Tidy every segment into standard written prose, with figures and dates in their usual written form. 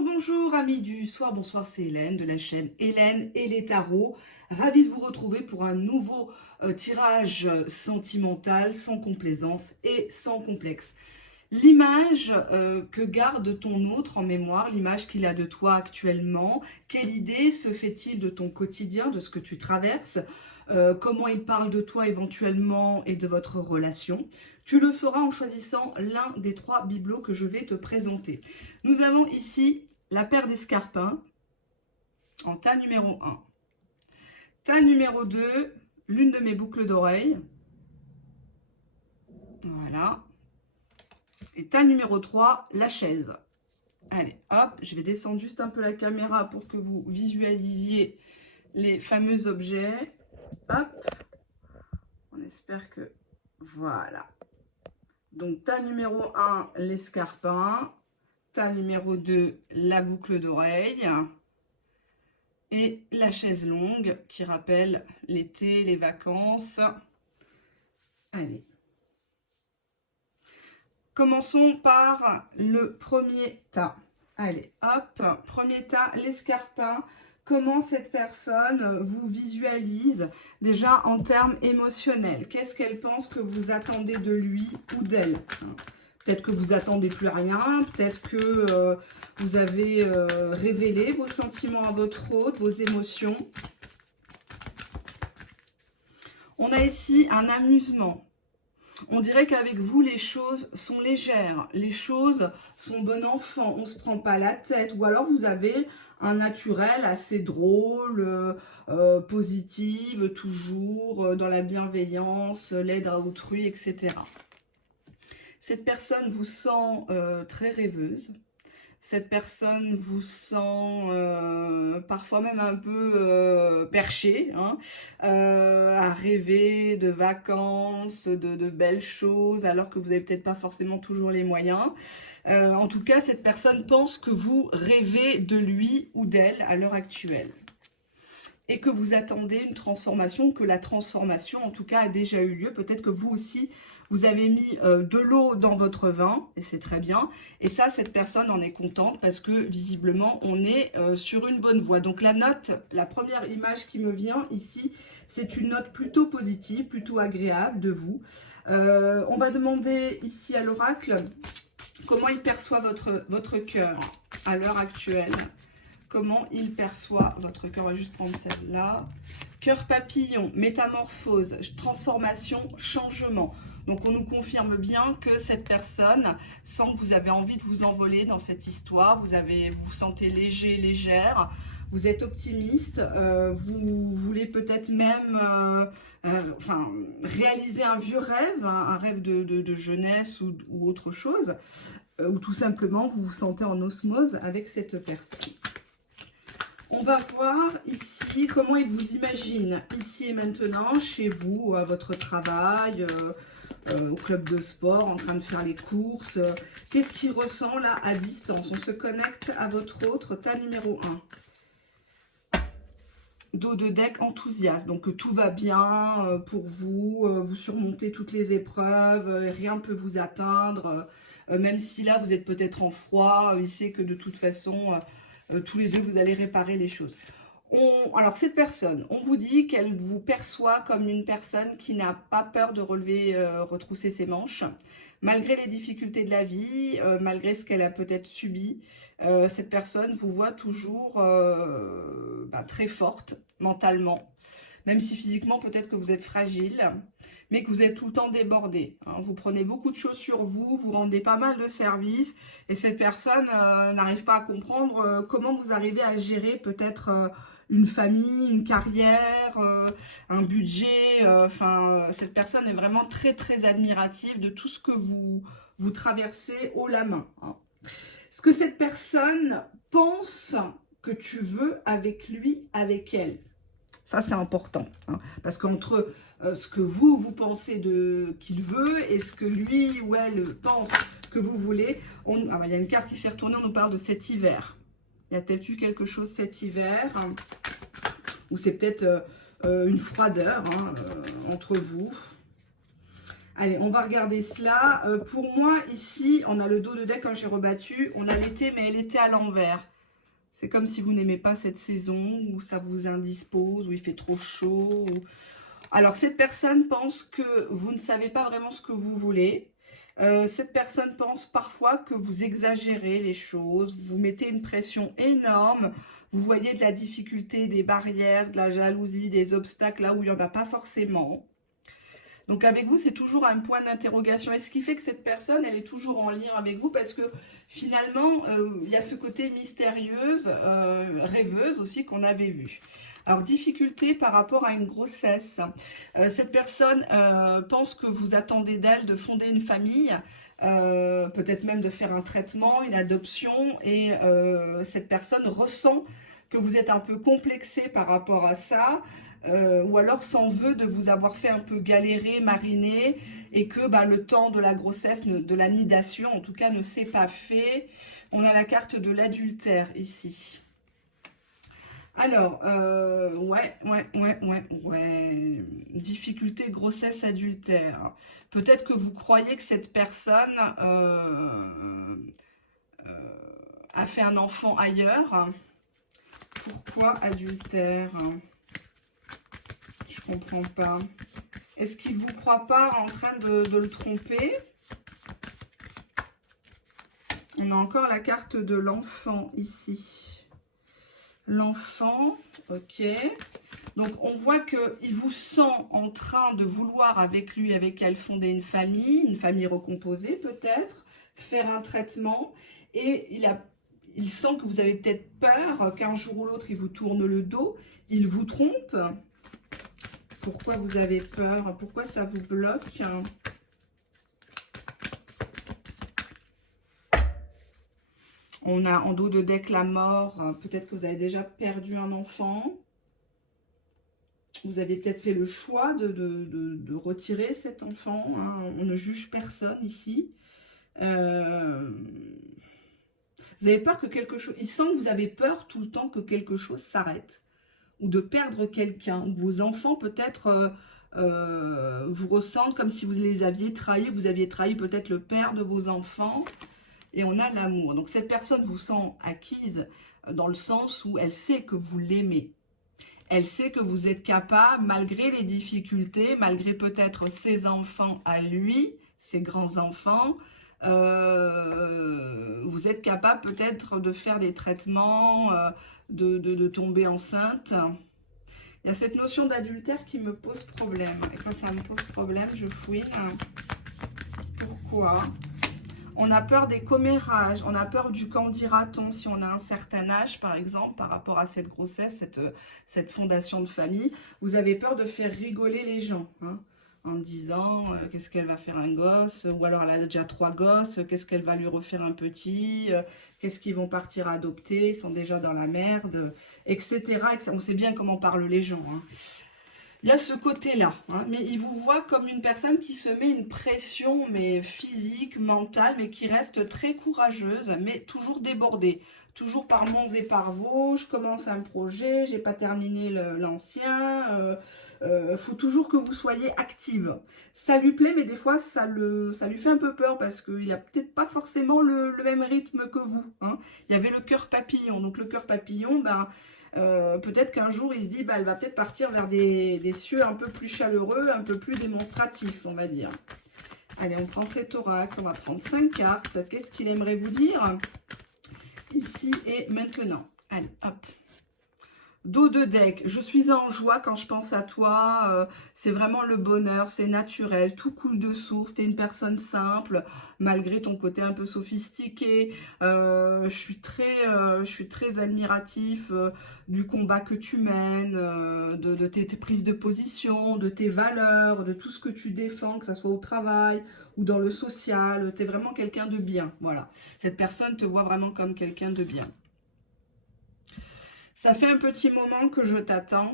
Bonjour, bonjour amis du soir, bonsoir, c'est Hélène de la chaîne Hélène et les tarots. Ravie de vous retrouver pour un nouveau tirage sentimental, sans complaisance et sans complexe. L'image que garde ton autre en mémoire, l'image qu'il a de toi actuellement, quelle idée se fait-il de ton quotidien, de ce que tu traverses, comment il parle de toi éventuellement et de votre relation. Tu le sauras en choisissant l'un des trois bibelots que je vais te présenter. Nous avons ici la paire d'escarpins en tas numéro 1. Tas numéro 2, l'une de mes boucles d'oreilles. Voilà. Et tas numéro 3, la chaise. Allez, hop, je vais descendre juste un peu la caméra pour que vous visualisiez les fameux objets. Hop, on espère que... Voilà. Donc, tas numéro 1, l'escarpin. Tas numéro 2, la boucle d'oreille. Et la chaise longue qui rappelle l'été, les vacances. Allez. Commençons par le premier tas. Allez, hop, premier tas, l'escarpin. Comment cette personne vous visualise déjà en termes émotionnels? Qu'est-ce qu'elle pense que vous attendez de lui ou d'elle? Peut-être que vous attendez plus rien, peut-être que vous avez révélé vos sentiments à votre hôte, vos émotions. On a ici un amusement. On dirait qu'avec vous, les choses sont légères, les choses sont bon enfant, on ne se prend pas la tête. Ou alors vous avez un naturel assez drôle, positive, toujours dans la bienveillance, l'aide à autrui, etc. Cette personne vous sent très rêveuse. Cette personne vous sent parfois même un peu perché, hein, à rêver de vacances, de belles choses, alors que vous n'avez peut-être pas forcément toujours les moyens. En tout cas, cette personne pense que vous rêvez de lui ou d'elle à l'heure actuelle. Et que vous attendez une transformation, que la transformation, en tout cas, a déjà eu lieu. Peut-être que vous aussi, vous avez mis de l'eau dans votre vin, et c'est très bien. Et ça, cette personne en est contente parce que, visiblement, on est sur une bonne voie. Donc, la note, la première image qui me vient ici, c'est une note plutôt positive, plutôt agréable de vous. On va demander ici à l'oracle comment il perçoit votre cœur à l'heure actuelle. Comment il perçoit votre cœur. On va juste prendre celle-là. Cœur papillon, métamorphose, transformation, changement. Donc, on nous confirme bien que cette personne sent que vous avez envie de vous envoler dans cette histoire. Vous vous sentez léger, légère. Vous êtes optimiste. Vous voulez peut-être même réaliser un vieux rêve, un rêve de jeunesse ou autre chose. Ou tout simplement, vous vous sentez en osmose avec cette personne. On va voir ici comment il vous imagine, ici et maintenant, chez vous, à votre travail, au club de sport, en train de faire les courses. Qu'est-ce qu'il ressent là à distance? On se connecte à votre autre, tas numéro 1. Dos de deck, enthousiaste. Donc tout va bien pour vous, vous surmontez toutes les épreuves, rien ne peut vous atteindre. Même si là, vous êtes peut-être en froid, il sait que de toute façon... tous les deux, vous allez réparer les choses. Alors, cette personne, on vous dit qu'elle vous perçoit comme une personne qui n'a pas peur de retrousser ses manches. Malgré les difficultés de la vie, malgré ce qu'elle a peut-être subi, cette personne vous voit toujours très forte mentalement. Même si physiquement, peut-être que vous êtes fragile, mais que vous êtes tout le temps débordé. Hein. Vous prenez beaucoup de choses sur vous, vous rendez pas mal de services, et cette personne n'arrive pas à comprendre comment vous arrivez à gérer peut-être une famille, une carrière, un budget. Cette personne est vraiment très, très admirative de tout ce que vous traversez haut la main. Hein. Ce que cette personne pense que tu veux avec lui, avec elle. Ça, c'est important, hein, parce qu'entre ce que vous pensez qu'il veut et ce que lui ou elle pense que vous voulez, il y a une carte qui s'est retournée, on nous parle de cet hiver. Il y a peut-être eu quelque chose cet hiver, hein, ou c'est peut-être une froideur hein, entre vous. Allez, on va regarder cela. Pour moi, ici, on a le dos de deck quand j'ai rebattu. On a l'été, mais l'été à l'envers. C'est comme si vous n'aimez pas cette saison, ou ça vous indispose, ou il fait trop chaud. Alors, cette personne pense que vous ne savez pas vraiment ce que vous voulez. Cette personne pense parfois que vous exagérez les choses, vous mettez une pression énorme, vous voyez de la difficulté, des barrières, de la jalousie, des obstacles là où il n'y en a pas forcément. Donc avec vous, c'est toujours un point d'interrogation. Et ce qui fait que cette personne, elle est toujours en lien avec vous parce que finalement, il y a ce côté mystérieuse, rêveuse aussi qu'on avait vu. Alors, difficulté par rapport à une grossesse. Cette personne pense que vous attendez d'elle de fonder une famille, peut-être même de faire un traitement, une adoption, et cette personne ressent que vous êtes un peu complexé par rapport à ça, ou alors s'en veut de vous avoir fait un peu galérer, mariner, et que bah, le temps de la grossesse, de la nidation en tout cas, ne s'est pas fait. On a la carte de l'adultère ici. Alors, ouais. Difficulté, grossesse, adultère. Peut-être que vous croyez que cette personne a fait un enfant ailleurs. Pourquoi adultère? Je comprends pas. Est-ce qu'il ne vous croit pas en train de le tromper? On a encore la carte de l'enfant ici. L'enfant, ok. Donc, on voit qu'il vous sent en train de vouloir avec lui, avec elle, fonder une famille recomposée peut-être, faire un traitement. Et il sent que vous avez peut-être peur qu'un jour ou l'autre, il vous tourne le dos, il vous trompe. Pourquoi vous avez peur? Pourquoi ça vous bloque? On a en dos de deck la mort. Peut-être que vous avez déjà perdu un enfant. Vous avez peut-être fait le choix de retirer cet enfant. Hein. On ne juge personne ici. Vous avez peur que quelque chose... Il sent que vous avez peur tout le temps que quelque chose s'arrête. Ou de perdre quelqu'un. Vos enfants peut-être vous ressentent comme si vous les aviez trahis. Vous aviez trahi peut-être le père de vos enfants. Et on a l'amour. Donc cette personne vous sent acquise dans le sens où elle sait que vous l'aimez. Elle sait que vous êtes capable, malgré les difficultés, malgré peut-être ses enfants à lui, ses grands-enfants, vous êtes capable peut-être de faire des traitements, de tomber enceinte. Il y a cette notion d'adultère qui me pose problème. Et quand ça me pose problème, je fouine. Pourquoi ? On a peur des commérages, on a peur du qu'en dira-t-on si on a un certain âge, par exemple, par rapport à cette grossesse, cette fondation de famille. Vous avez peur de faire rigoler les gens, hein, en disant qu'est-ce qu'elle va faire un gosse, ou alors elle a déjà 3 gosses, qu'est-ce qu'elle va lui refaire un petit, qu'est-ce qu'ils vont partir adopter, ils sont déjà dans la merde, etc. On sait bien comment parlent les gens, hein. Il y a ce côté-là, hein, mais il vous voit comme une personne qui se met une pression mais physique, mentale, mais qui reste très courageuse, mais toujours débordée. Toujours par monts et par vaux, je commence un projet, j'ai pas terminé l'ancien. Faut toujours que vous soyez active. Ça lui plaît, mais des fois, ça lui fait un peu peur parce qu'il a peut-être pas forcément le même rythme que vous, hein. Il y avait le cœur papillon, donc le cœur papillon, ben... peut-être qu'un jour il se dit bah, elle va peut-être partir vers des cieux un peu plus chaleureux, un peu plus démonstratifs, on va dire. Allez, on prend cet oracle, on va prendre 5 cartes. Qu'est-ce qu'il aimerait vous dire ici et maintenant? Allez, hop. Dos de deck, je suis en joie quand je pense à toi, c'est vraiment le bonheur, c'est naturel, tout coule de source, tu es une personne simple, malgré ton côté un peu sophistiqué, je suis très admiratif du combat que tu mènes, de tes prises de position, de tes valeurs, de tout ce que tu défends, que ce soit au travail ou dans le social, tu es vraiment quelqu'un de bien, voilà. Cette personne te voit vraiment comme quelqu'un de bien. Ça fait un petit moment que je t'attends,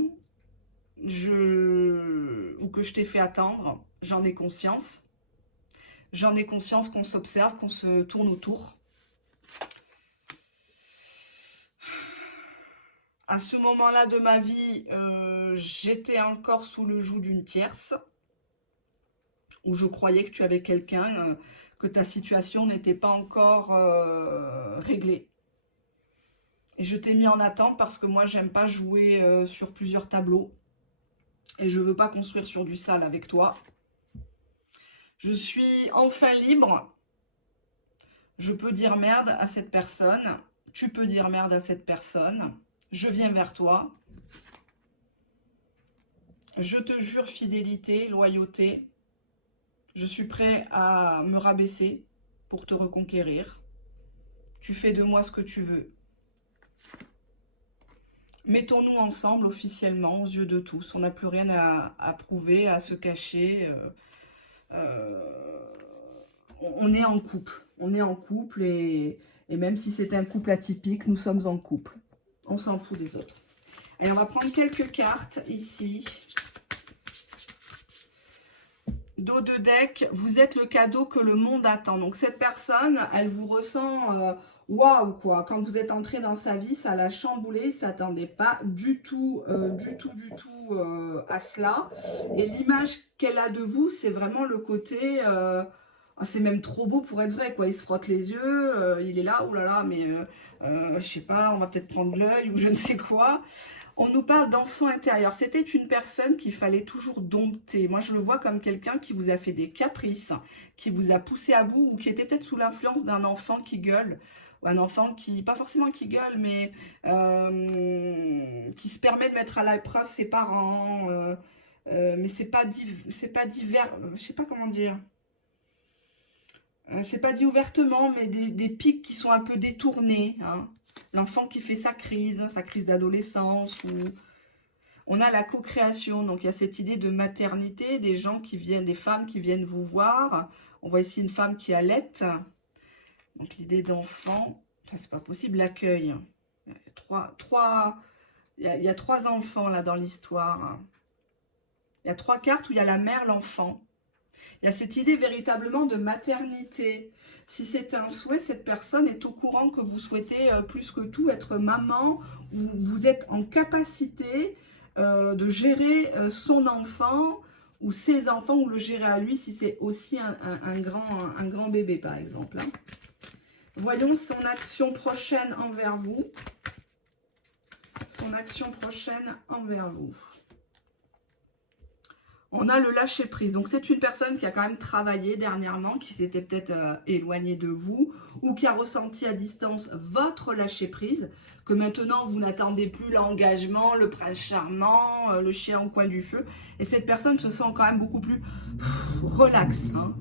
ou que je t'ai fait attendre, j'en ai conscience. J'en ai conscience qu'on s'observe, qu'on se tourne autour. À ce moment-là de ma vie, j'étais encore sous le joug d'une tierce, Ou je croyais que tu avais quelqu'un, que ta situation n'était pas encore réglée. Et je t'ai mis en attente parce que moi, j'aime pas jouer sur plusieurs tableaux. Et je veux pas construire sur du sale avec toi. Je suis enfin libre. Je peux dire merde à cette personne. Tu peux dire merde à cette personne. Je viens vers toi. Je te jure fidélité, loyauté. Je suis prêt à me rabaisser pour te reconquérir. Tu fais de moi ce que tu veux. Mettons-nous ensemble officiellement aux yeux de tous. On n'a plus rien à prouver, à se cacher. On est en couple. On est en couple et même si c'est un couple atypique, nous sommes en couple. On s'en fout des autres. Allez, on va prendre quelques cartes ici. Dos de deck, vous êtes le cadeau que le monde attend. Donc cette personne, elle vous ressent waouh quoi. Quand vous êtes entré dans sa vie, ça l'a chamboulé, il ne s'attendait pas du tout à cela. Et l'image qu'elle a de vous, c'est vraiment le côté c'est même trop beau pour être vrai quoi. Il se frotte les yeux, il est là, oh là là, mais je sais pas, on va peut-être prendre l'œil ou je ne sais quoi. On nous parle d'enfant intérieur. C'était une personne qu'il fallait toujours dompter. Moi, je le vois comme quelqu'un qui vous a fait des caprices, qui vous a poussé à bout ou qui était peut-être sous l'influence d'un enfant qui gueule. Ou un enfant qui, pas forcément qui gueule, mais qui se permet de mettre à l'épreuve ses parents. Mais c'est pas divers, je sais pas comment dire. C'est pas dit ouvertement, mais des pics qui sont un peu détournés, hein. L'enfant qui fait sa crise d'adolescence. Ou... On a la co-création, donc il y a cette idée de maternité, des gens qui viennent, des femmes qui viennent vous voir. On voit ici une femme qui allait. Donc l'idée d'enfant, ça c'est pas possible, l'accueil. Il y a trois enfants là dans l'histoire. Il y a trois cartes où il y a la mère, l'enfant. Il y a cette idée véritablement de maternité. Si c'est un souhait, cette personne est au courant que vous souhaitez plus que tout être maman, ou vous êtes en capacité de gérer son enfant, ou ses enfants, ou le gérer à lui si c'est aussi un grand bébé par exemple. Hein. Voyons son action prochaine envers vous. Son action prochaine envers vous. On a le lâcher prise. Donc, c'est une personne qui a quand même travaillé dernièrement, qui s'était peut-être éloignée de vous ou qui a ressenti à distance votre lâcher prise, que maintenant, vous n'attendez plus l'engagement, le prince charmant, le chien au coin du feu. Et cette personne se sent quand même beaucoup plus relax. Hein.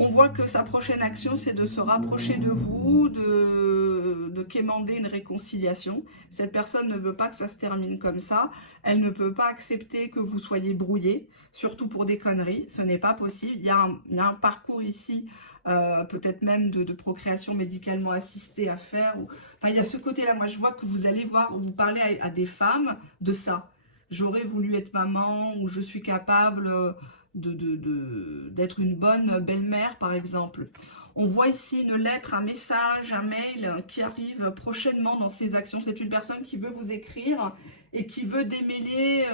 On voit que sa prochaine action, c'est de se rapprocher de vous, de quémander une réconciliation. Cette personne ne veut pas que ça se termine comme ça. Elle ne peut pas accepter que vous soyez brouillé, surtout pour des conneries. Ce n'est pas possible. Il y a un parcours ici, peut-être même de procréation médicalement assistée à faire. Enfin, il y a ce côté-là. Moi, je vois que vous allez voir, vous parlez à des femmes de ça. J'aurais voulu être maman, ou je suis capable... d'être une bonne belle-mère, par exemple. On voit ici une lettre, un message, un mail qui arrive prochainement dans ses actions. C'est une personne qui veut vous écrire et qui veut démêler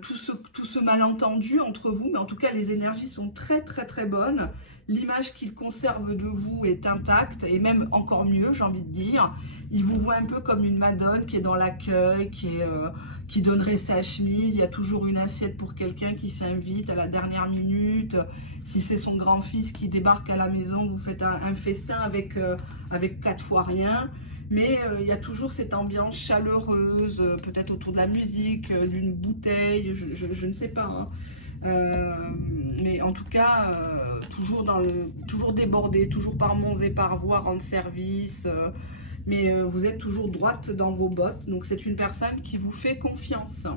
tout ce malentendu entre vous. Mais en tout cas, les énergies sont très, très, très bonnes. L'image qu'il conserve de vous est intacte et même encore mieux, j'ai envie de dire. Il vous voit un peu comme une madone qui est dans l'accueil, qui donnerait sa chemise. Il y a toujours une assiette pour quelqu'un qui s'invite à la dernière minute. Si c'est son grand-fils qui débarque à la maison, vous faites un festin avec 4 fois rien. Mais il y a toujours cette ambiance chaleureuse, peut-être autour de la musique, d'une bouteille, je ne sais pas. Hein. Mais en tout cas, toujours débordé, toujours par monts et par voies, rendre service. Mais vous êtes toujours droite dans vos bottes. Donc c'est une personne qui vous fait confiance,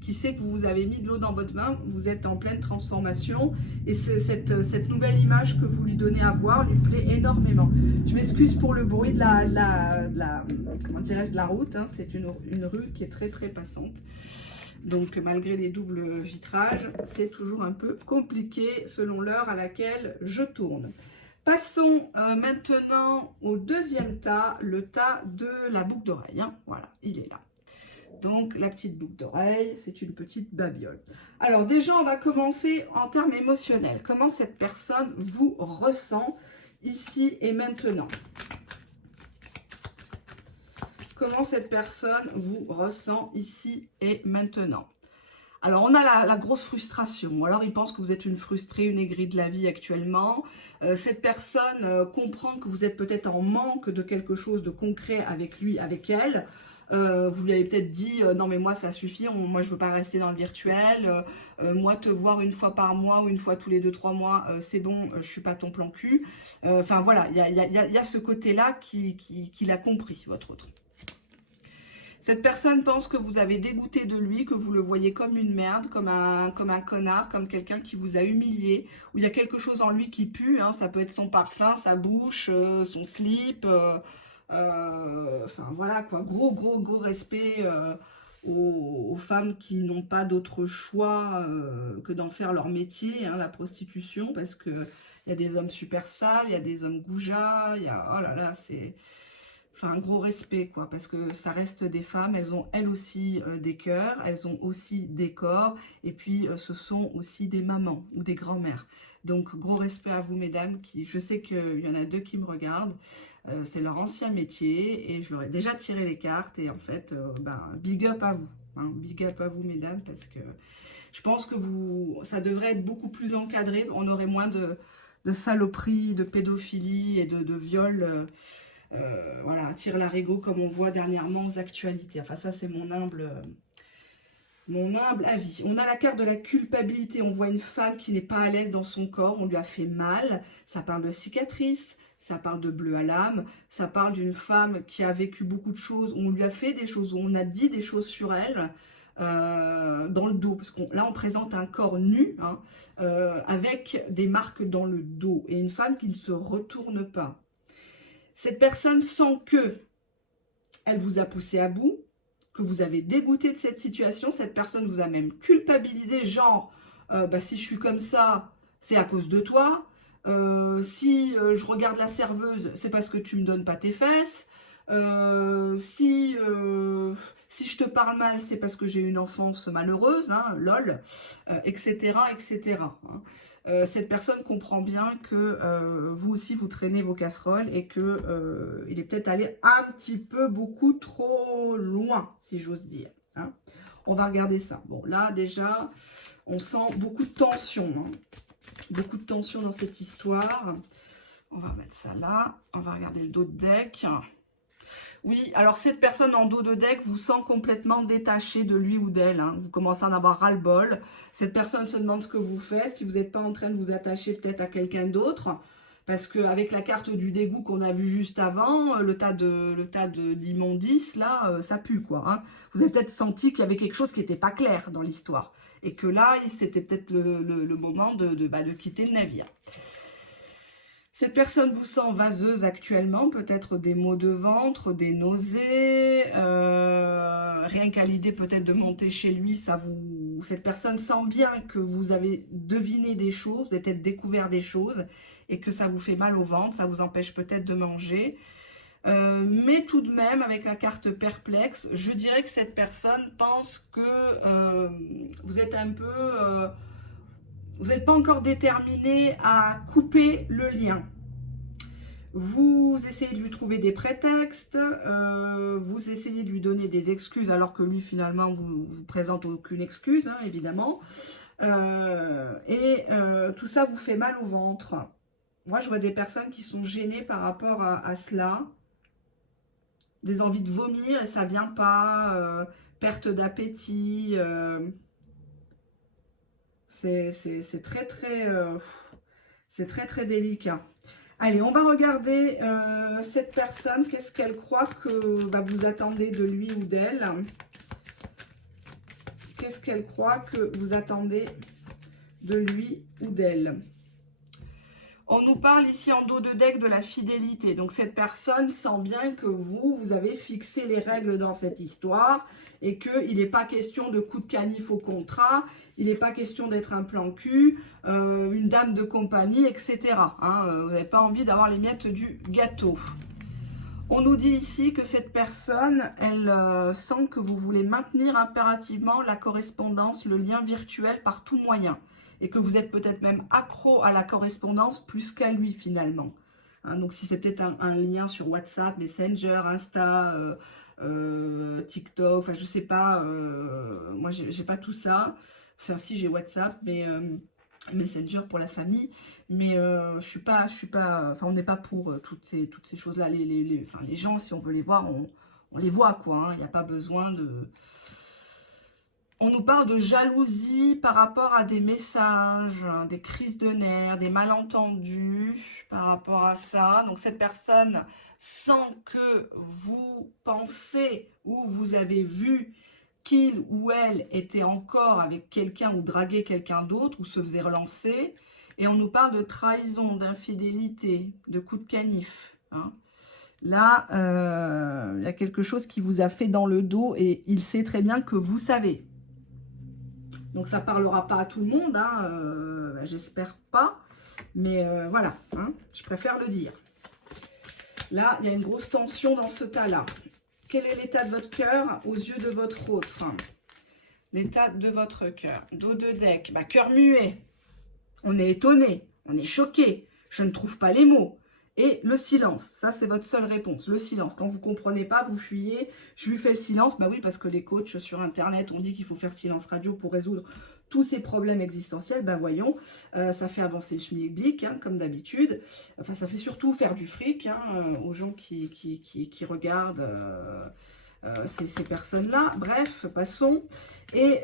qui sait que vous avez mis de l'eau dans votre main, vous êtes en pleine transformation. Et cette nouvelle image que vous lui donnez à voir lui plaît énormément. Je m'excuse pour le bruit de comment dirais-je, de la route. Hein. C'est une rue qui est très très passante. Donc, malgré les doubles vitrages, c'est toujours un peu compliqué selon l'heure à laquelle je tourne. Passons maintenant au deuxième tas, le tas de la boucle d'oreille. Hein. Voilà, il est là. Donc, la petite boucle d'oreille, c'est une petite babiole. Alors, déjà, on va commencer en termes émotionnels. Comment cette personne vous ressent ici et maintenant? Comment cette personne vous ressent ici et maintenant? Alors, on a la grosse frustration. Alors, il pense que vous êtes une frustrée, une aigrie de la vie actuellement. Cette personne comprend que vous êtes peut-être en manque de quelque chose de concret avec lui, avec elle. Vous lui avez peut-être dit non mais moi ça suffit, moi je veux pas rester dans le virtuel, moi te voir une fois par mois ou une fois tous les 2-3 mois, c'est bon, je suis pas ton plan cul. Enfin voilà, il y a ce côté-là qu'il a compris, votre autre. Cette personne pense que vous avez dégoûté de lui, que vous le voyez comme une merde, comme un connard, comme quelqu'un qui vous a humilié, où il y a quelque chose en lui qui pue, hein, ça peut être son parfum, sa bouche, son slip, enfin voilà quoi, gros respect aux femmes qui n'ont pas d'autre choix que d'en faire leur métier, hein, la prostitution, parce que il y a des hommes super sales, il y a des hommes goujats, il y a, oh là là, c'est... Enfin, un gros respect, quoi, parce que ça reste des femmes, elles ont elles aussi des cœurs, elles ont aussi des corps, et puis ce sont aussi des mamans ou des grands-mères. Donc, gros respect à vous, mesdames, qui, je sais qu'il y en a 2 qui me regardent, c'est leur ancien métier, et je leur ai déjà tiré les cartes, et en fait, ben, big up à vous, hein, big up à vous, mesdames, parce que je pense que ça devrait être beaucoup plus encadré, on aurait moins de saloperies, de pédophilie et de viols, voilà, tire l'arigot comme on voit dernièrement aux actualités. Enfin, ça, c'est mon humble avis. On a la carte de la culpabilité. On voit une femme qui n'est pas à l'aise dans son corps. On lui a fait mal. Ça parle de cicatrices. Ça parle de bleu à l'âme. Ça parle d'une femme qui a vécu beaucoup de choses. On lui a fait des choses. On a dit des choses sur elle. Dans le dos. Parce que là, on présente un corps nu. Hein, avec des marques dans le dos. Et une femme qui ne se retourne pas. Cette personne sent que elle vous a poussé à bout, que vous avez dégoûté de cette situation. Cette personne vous a même culpabilisé, genre, bah, si je suis comme ça, c'est à cause de toi. Si je regarde la serveuse, c'est parce que tu me donnes pas tes fesses. Si je te parle mal, c'est parce que j'ai une enfance malheureuse, hein, lol, etc., etc. Hein. Cette personne comprend bien que vous aussi vous traînez vos casseroles et que il est peut-être allé un petit peu beaucoup trop loin, si j'ose dire. Hein. On va regarder ça. Bon, là déjà, on sent beaucoup de tension. Hein. Beaucoup de tension dans cette histoire. On va mettre ça là. On va regarder le dos de deck. Oui, alors cette personne en dos de deck vous sent complètement détaché de lui ou d'elle. Hein. Vous commencez à en avoir ras-le-bol. Cette personne se demande ce que vous faites. Si vous n'êtes pas en train de vous attacher peut-être à quelqu'un d'autre. Parce qu'avec la carte du dégoût qu'on a vu juste avant, le tas d'immondices, là, ça pue, quoi. Hein. Vous avez peut-être senti qu'il y avait quelque chose qui n'était pas clair dans l'histoire. Et que là, c'était peut-être le moment de quitter le navire. Cette personne vous sent vaseuse actuellement, peut-être des maux de ventre, des nausées, rien qu'à l'idée peut-être de monter chez lui, cette personne sent bien que vous avez deviné des choses, vous avez peut-être découvert des choses et que ça vous fait mal au ventre, ça vous empêche peut-être de manger. Mais tout de même, avec la carte perplexe, je dirais que cette personne pense que vous êtes un peu... vous n'êtes pas encore déterminé à couper le lien. Vous essayez de lui trouver des prétextes, vous essayez de lui donner des excuses alors que lui finalement vous présente aucune excuse, hein, évidemment. Tout ça vous fait mal au ventre. Moi je vois des personnes qui sont gênées par rapport à cela. Des envies de vomir et ça vient pas, perte d'appétit... c'est très délicat. Allez, on va regarder cette personne. Qu'est-ce qu'elle croit que vous attendez de lui ou d'elle? Qu'est-ce qu'elle croit que vous attendez de lui ou d'elle? On nous parle ici en dos de deck de la fidélité. Donc cette personne sent bien que vous avez fixé les règles dans cette histoire et qu'il n'est pas question de coup de canif au contrat, il n'est pas question d'être un plan cul, une dame de compagnie, etc. Hein, vous n'avez pas envie d'avoir les miettes du gâteau. On nous dit ici que cette personne, elle sent que vous voulez maintenir impérativement la correspondance, le lien virtuel par tout moyen. Et que vous êtes peut-être même accro à la correspondance plus qu'à lui finalement. Hein, donc si c'est peut-être un lien sur WhatsApp, Messenger, Insta, TikTok, enfin je sais pas, moi j'ai pas tout ça. Enfin si j'ai WhatsApp, mais Messenger pour la famille, mais je suis pas, enfin on n'est pas pour toutes ces choses-là. Enfin, les gens, si on veut les voir, on les voit quoi. Il n'y a pas besoin de. On nous parle de jalousie par rapport à des messages, hein, des crises de nerfs, des malentendus par rapport à ça. Donc cette personne sent que vous pensez ou vous avez vu qu'il ou elle était encore avec quelqu'un ou draguait quelqu'un d'autre ou se faisait relancer. Et on nous parle de trahison, d'infidélité, de coup de canif. Hein. Là, il y a quelque chose qui vous a fait dans le dos et il sait très bien que vous savez. Donc ça ne parlera pas à tout le monde, hein, j'espère pas. Mais voilà, hein, je préfère le dire. Là, il y a une grosse tension dans ce tas-là. Quel est l'état de votre cœur aux yeux de votre autre? L'état de votre cœur. Dos de deck. Bah, cœur muet. On est étonné. On est choqué. Je ne trouve pas les mots. Et le silence. Ça, c'est votre seule réponse. Le silence. Quand vous ne comprenez pas, vous fuyez. Je lui fais le silence. Bah oui, parce que les coachs sur Internet ont dit qu'il faut faire silence radio pour résoudre tous ces problèmes existentiels. Ben voyons, ça fait avancer le schmilblick, hein, comme d'habitude. Enfin, ça fait surtout faire du fric hein, aux gens qui regardent ces personnes-là. Bref, passons. Et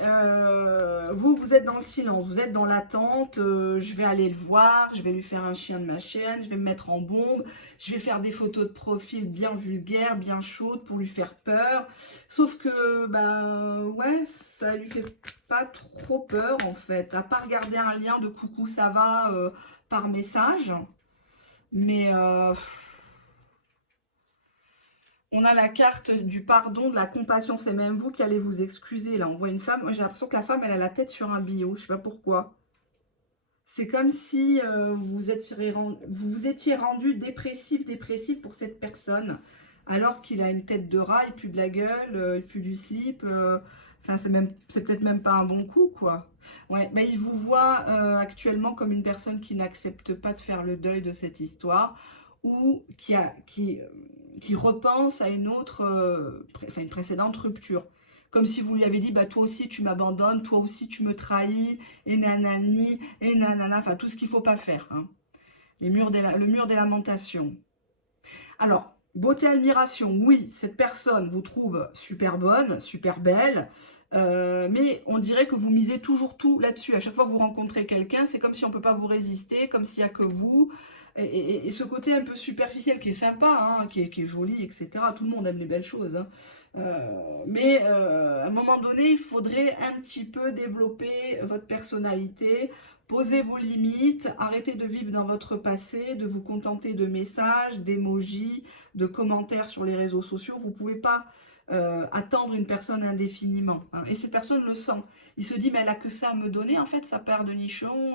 vous êtes dans le silence, vous êtes dans l'attente. Je vais aller le voir, je vais lui faire un chien de ma chienne, je vais me mettre en bombe, je vais faire des photos de profil bien vulgaires, bien chaudes pour lui faire peur. Sauf que, ben ouais, ça lui fait pas trop peur en fait. À part regarder un lien de coucou, ça va par message. Mais on a la carte du pardon, de la compassion. C'est même vous qui allez vous excuser. Là, on voit une femme. Moi, j'ai l'impression que la femme, elle a la tête sur un billot. Je sais pas pourquoi. C'est comme si vous vous étiez rendu dépressif pour cette personne. Alors qu'il a une tête de rat, et plus de la gueule, et plus du slip. Enfin, c'est peut-être même pas un bon coup, quoi. Ouais, mais il vous voit actuellement comme une personne qui n'accepte pas de faire le deuil de cette histoire ou qui repense à une autre, une précédente rupture. Comme si vous lui avez dit, bah toi aussi tu m'abandonnes, toi aussi tu me trahis, et nanani, et nanana, enfin tout ce qu'il ne faut pas faire. Hein. Le mur des lamentations. Alors, beauté, admiration, oui, cette personne vous trouve super bonne, super belle, mais on dirait que vous misez toujours tout là-dessus. À chaque fois que vous rencontrez quelqu'un, c'est comme si on ne peut pas vous résister, comme s'il n'y a que vous. Et ce côté un peu superficiel qui est sympa, hein, qui est joli, etc. Tout le monde aime les belles choses. Hein. Mais à un moment donné, il faudrait un petit peu développer votre personnalité, poser vos limites, arrêtez de vivre dans votre passé, de vous contenter de messages, d'emojis, de commentaires sur les réseaux sociaux. Vous ne pouvez pas attendre une personne indéfiniment. Hein. Et cette personne le sent. Il se dit, mais elle n'a que ça à me donner, en fait, sa paire de nichons,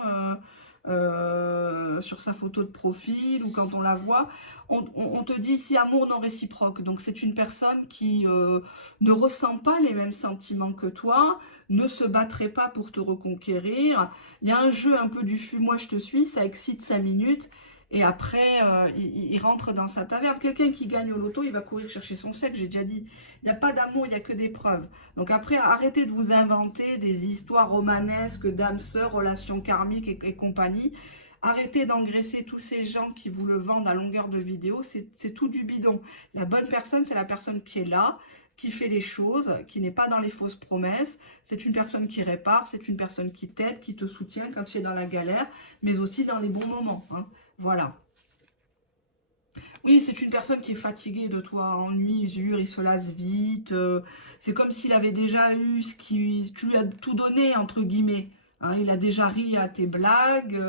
sur sa photo de profil ou quand on la voit. On te dit ici amour non réciproque. Donc c'est une personne qui ne ressent pas les mêmes sentiments que toi, ne se battrait pas pour te reconquérir. Il y a un jeu un peu du fuis-moi je te suis, ça excite 5 minutes. Et après, il rentre dans sa taverne. Quelqu'un qui gagne au loto, il va courir chercher son chèque, j'ai déjà dit. Il n'y a pas d'amour, il n'y a que des preuves. Donc après, arrêtez de vous inventer des histoires romanesques d'âmes-sœurs, relations karmiques et compagnie. Arrêtez d'engraisser tous ces gens qui vous le vendent à longueur de vidéo. C'est tout du bidon. La bonne personne, c'est la personne qui est là, qui fait les choses, qui n'est pas dans les fausses promesses. C'est une personne qui répare, c'est une personne qui t'aide, qui te soutient quand tu es dans la galère, mais aussi dans les bons moments. Hein. Voilà. Oui, c'est une personne qui est fatiguée de toi, ennui, usure, il se lasse vite. C'est comme s'il avait déjà eu ce qui... Tu lui as tout donné, entre guillemets. Hein, il a déjà ri à tes blagues.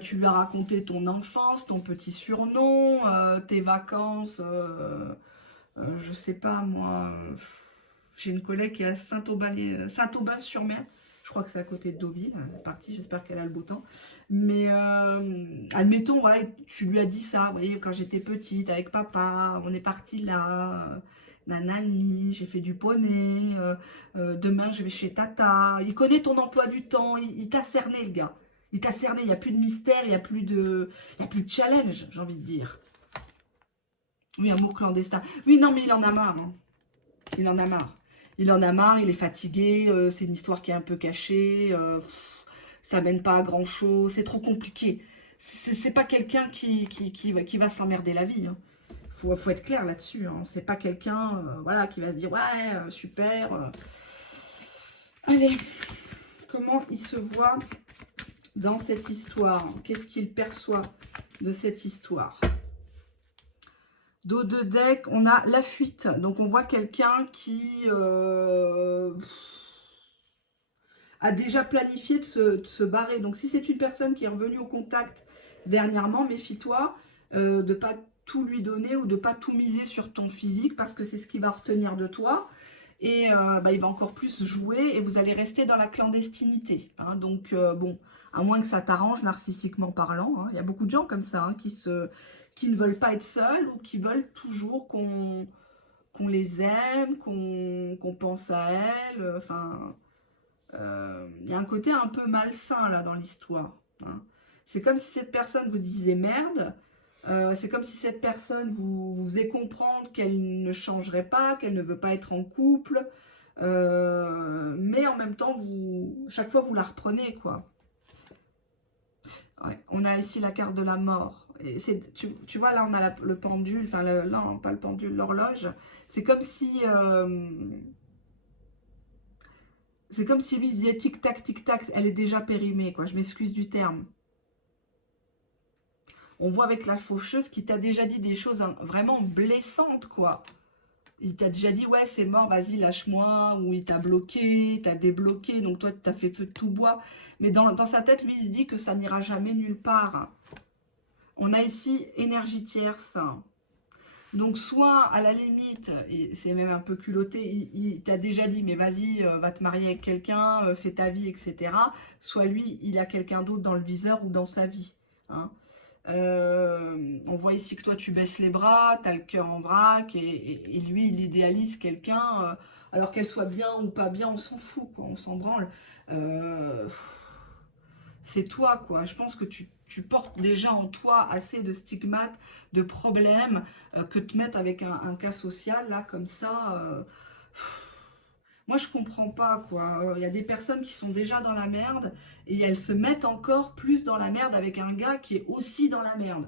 Tu lui as raconté ton enfance, ton petit surnom, tes vacances. Je sais pas, moi. J'ai une collègue qui est à Saint-Aubin-sur-Mer. Je crois que c'est à côté de Deauville, elle est partie, j'espère qu'elle a le beau temps. Mais admettons, voilà, tu lui as dit ça, vous voyez, quand j'étais petite, avec papa, on est parti là, nanani, j'ai fait du poney, demain je vais chez tata. Il connaît ton emploi du temps, il t'a cerné le gars. Il t'a cerné, il n'y a plus de mystère, il n'y a plus de challenge, j'ai envie de dire. Oui, amour clandestin. Oui, non, mais il en a marre. Hein. Il en a marre. Il en a marre, il est fatigué, c'est une histoire qui est un peu cachée, ça mène pas à grand chose, c'est trop compliqué. C'est pas quelqu'un qui va s'emmerder la vie. Hein. Faut être clair là-dessus. Hein. C'est pas quelqu'un voilà, qui va se dire ouais, super. Allez, comment il se voit dans cette histoire? Qu'est-ce qu'il perçoit de cette histoire? Dos de deck, on a la fuite. Donc, on voit quelqu'un qui a déjà planifié de se barrer. Donc, si c'est une personne qui est revenue au contact dernièrement, méfie-toi de ne pas tout lui donner ou de ne pas tout miser sur ton physique parce que c'est ce qu'il va retenir de toi. Et il va encore plus jouer et vous allez rester dans la clandestinité. Hein. Donc, bon, à moins que ça t'arrange narcissiquement parlant. Hein. Il y a beaucoup de gens comme ça hein, qui ne veulent pas être seuls ou qui veulent toujours qu'on les aime, qu'on pense à elles. Enfin, il y a un côté un peu malsain là dans l'histoire. Hein. C'est comme si cette personne vous disait merde. C'est comme si cette personne vous faisait comprendre qu'elle ne changerait pas, qu'elle ne veut pas être en couple. Mais en même temps, chaque fois, vous la reprenez, quoi. Ouais, on a ici la carte de la mort. Et tu vois, là, on a le pendule. Enfin, non, pas le pendule, l'horloge. C'est comme si... c'est comme si lui se disait tic-tac, tic-tac, elle est déjà périmée, quoi. Je m'excuse du terme. On voit avec la faucheuse qui t'a déjà dit des choses vraiment blessantes, quoi. Il t'a déjà dit, ouais, c'est mort, vas-y, lâche-moi. Ou il t'a bloqué, t'a débloqué. Donc, toi, tu t'as fait feu de tout bois. Mais dans sa tête, lui, il se dit que ça n'ira jamais nulle part. On a ici énergie tierce. Donc, soit, à la limite, et c'est même un peu culotté, il t'a déjà dit, mais vas-y, va te marier avec quelqu'un, fais ta vie, etc. Soit lui, il a quelqu'un d'autre dans le viseur ou dans sa vie. Hein. On voit ici que toi tu baisses les bras, tu as le cœur en vrac et lui il idéalise quelqu'un alors qu'elle soit bien ou pas bien, on s'en fout quoi, on s'en branle. C'est toi quoi, je pense que tu portes déjà en toi assez de stigmates, de problèmes que te mettre avec un cas social là comme ça. Moi, je comprends pas, quoi. Il y a des personnes qui sont déjà dans la merde et elles se mettent encore plus dans la merde avec un gars qui est aussi dans la merde.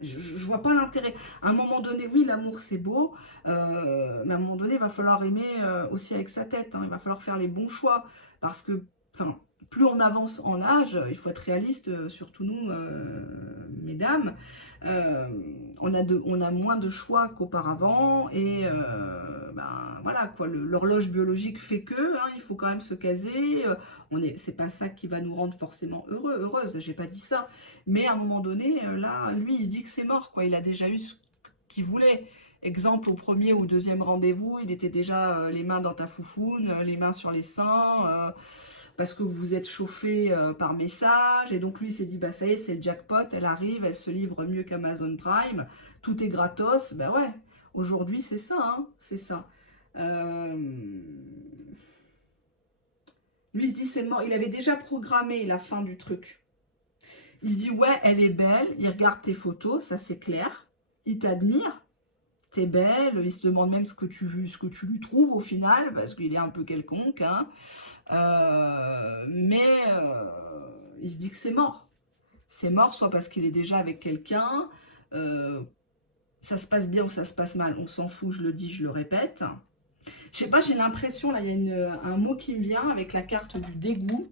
Je vois pas l'intérêt. À un moment donné, oui, l'amour, c'est beau, mais à un moment donné, il va falloir aimer aussi avec sa tête. Hein. Il va falloir faire les bons choix parce que, enfin, plus on avance en âge, il faut être réaliste, surtout nous, mesdames, on a moins de choix qu'auparavant et voilà quoi, l'horloge biologique fait que il faut quand même se caser. C'est pas ça qui va nous rendre forcément heureuse. J'ai pas dit ça, mais à un moment donné, là, lui, il se dit que c'est mort quoi. Il a déjà eu ce qu'il voulait. Exemple, au premier ou deuxième rendez-vous, il était déjà les mains dans ta foufoune, les mains sur les seins, parce que vous vous êtes chauffé par message, et donc lui il s'est dit, bah ça y est, c'est le jackpot, elle arrive, elle se livre mieux qu'Amazon Prime, tout est gratos, bah ouais, aujourd'hui c'est ça, hein, c'est ça. Lui il se dit, c'est mort, il avait déjà programmé la fin du truc. Il se dit, ouais, elle est belle, il regarde tes photos, ça c'est clair, il t'admire, t'es belle, il se demande même ce que tu lui trouves au final, parce qu'il est un peu quelconque, hein. Mais il se dit que c'est mort. C'est mort soit parce qu'il est déjà avec quelqu'un, ça se passe bien ou ça se passe mal, on s'en fout, je le dis, je le répète. Je sais pas, j'ai l'impression, là, il y a un mot qui me vient avec la carte du dégoût.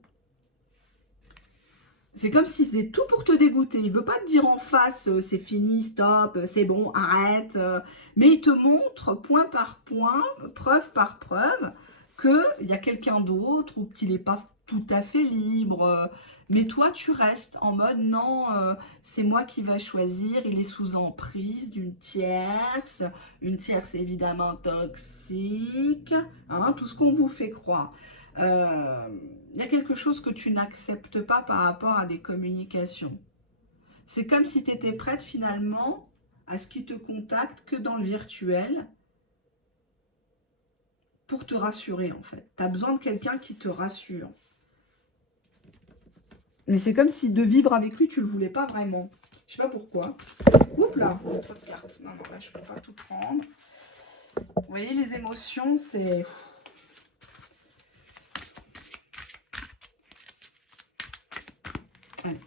C'est comme s'il faisait tout pour te dégoûter. Il veut pas te dire en face, c'est fini, stop, c'est bon, arrête. Mais il te montre point par point, preuve par preuve, qu'il y a quelqu'un d'autre ou qu'il n'est pas tout à fait libre. Mais toi, tu restes en mode, non, c'est moi qui va choisir. Il est sous emprise d'une tierce. Une tierce évidemment toxique. Hein, tout ce qu'on vous fait croire. Il y a quelque chose que tu n'acceptes pas par rapport à des communications. C'est comme si tu étais prête finalement à ce qui te contacte que dans le virtuel pour te rassurer en fait. Tu as besoin de quelqu'un qui te rassure. Mais c'est comme si de vivre avec lui, tu ne le voulais pas vraiment. Je sais pas pourquoi. Oups là, trop de cartes. Non, non, là, je ne peux pas tout prendre. Vous voyez, les émotions, c'est... Allez.